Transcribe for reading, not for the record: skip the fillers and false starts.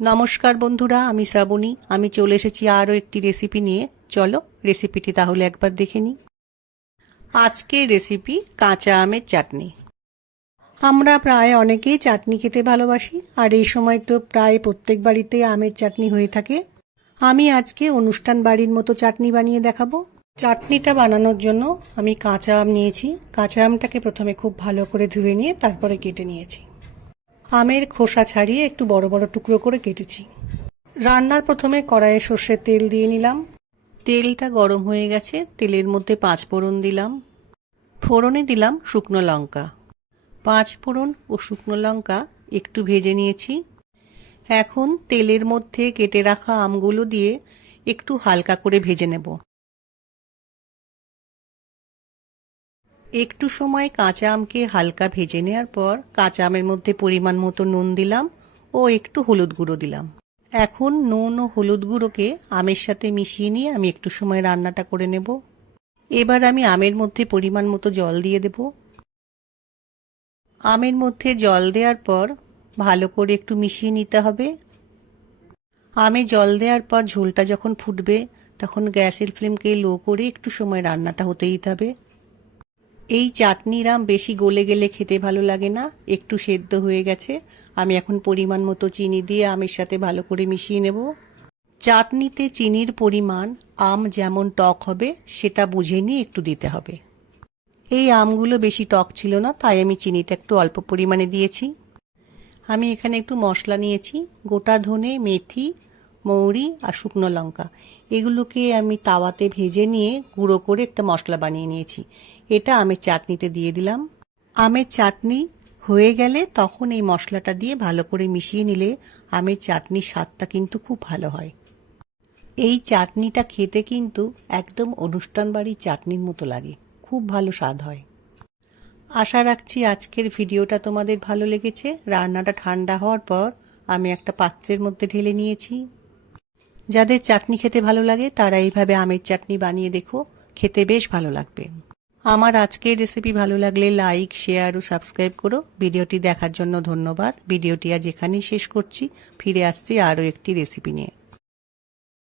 নমস্কার বন্ধুরা, আমি শ্রাবণী। আমি চলে এসেছি আরও একটি রেসিপি নিয়ে। চলো রেসিপিটি তাহলে একবার দেখে নিই। আজকের রেসিপি কাঁচা আমের চাটনি। আমরা প্রায় অনেকেই চাটনি খেতে ভালোবাসি, আর এই সময় তো প্রায় প্রত্যেক বাড়িতেই আমের চাটনি হয়ে থাকে। আমি আজকে অনুষ্ঠান বাড়ির মতো চাটনি বানিয়ে দেখাবো। চাটনিটা বানানোর জন্য আমি কাঁচা আম নিয়েছি। কাঁচা আমটাকে প্রথমে খুব ভালো করে ধুয়ে নিয়ে তারপরে কেটে নিয়েছি। আমের খোসা ছাড়িয়ে একটু বড় বড় টুকরো করে কেটেছি। রান্নার প্রথমে কড়াইয়ে সর্ষের তেল দিয়ে নিলাম। তেলটা গরম হয়ে গেছে, তেলের মধ্যে 5 ফোড়ন দিলাম। ফোড়নে দিলাম শুকনো লঙ্কা। 5 ফোড়ন ও শুকনো লঙ্কা একটু ভেজে নিয়েছি। এখন তেলের মধ্যে কেটে রাখা আমগুলো দিয়ে একটু হালকা করে ভেজে নেব। একটু সময় কাঁচা আমকে হালকা ভেজে নেওয়ার পর কাঁচা আমের মধ্যে পরিমাণ মতো নুন দিলাম ও একটু হলুদ গুঁড়ো দিলাম। এখন নুন ও হলুদ গুঁড়োকে আমের সাথে মিশিয়ে নিয়ে আমি একটু সময় রান্নাটা করে নেব। এবার আমি আমের মধ্যে পরিমাণ মতো জল দিয়ে দেব। আমের মধ্যে জল দেওয়ার পর ভালো করে একটু মিশিয়ে নিতে হবে। আমে জল দেওয়ার পর ঝোলটা যখন ফুটবে তখন গ্যাসের ফ্লেমকে লো করে একটু সময় রান্নাটা হতে দিতে হবে। এই চাটনির আম বেশি গলে গেলে খেতে ভালো লাগে না, একটু সেদ্ধ হয়ে গেছে। আমি এখন পরিমাণ মতো চিনি দিয়ে আমের সাথে ভালো করে মিশিয়ে নেব। চাটনিতে চিনির পরিমাণ আম যেমন টক হবে সেটা বুঝে নিয়ে একটু দিতে হবে। এই আমগুলো বেশি টক ছিল না, তাই আমি চিনিটা একটু অল্প পরিমাণে দিয়েছি। আমি এখানে একটু মশলা নিয়েছি, গোটা ধনে, মেথি, মৌরি আর শুকনো লঙ্কা। এগুলোকে আমি তাওয়াতে ভেজে নিয়ে গুঁড়ো করে একটা মশলা বানিয়ে নিয়েছি। এটা আমের চাটনিতে দিয়ে দিলাম। আমের চাটনি হয়ে গেলে তখন এই মশলাটা দিয়ে ভালো করে মিশিয়ে নিলে আমের চাটনির স্বাদটা কিন্তু খুব ভালো হয়। এই চাটনিটা খেতে কিন্তু একদম অনুষ্ঠান বাড়ির চাটনির মতো লাগে, খুব ভালো স্বাদ হয়। আশা রাখছি আজকের ভিডিওটা তোমাদের ভালো লেগেছে। রান্নাটা ঠান্ডা হওয়ার পর আমি একটা পাত্রের মধ্যে ঢেলে নিয়েছি। যাদের চাটনি খেতে ভালো লাগে তারা এইভাবে আমের চাটনি বানিয়ে দেখো, খেতে বেশ ভালো লাগবে। আমার আজকের রেসিপি ভালো লাগলে লাইক, শেয়ার ও সাবস্ক্রাইব করো। ভিডিওটি দেখার জন্য ধন্যবাদ। ভিডিওটি আজ এখানেই শেষ করছি। ফিরে আসছি আরও একটি রেসিপি নিয়ে।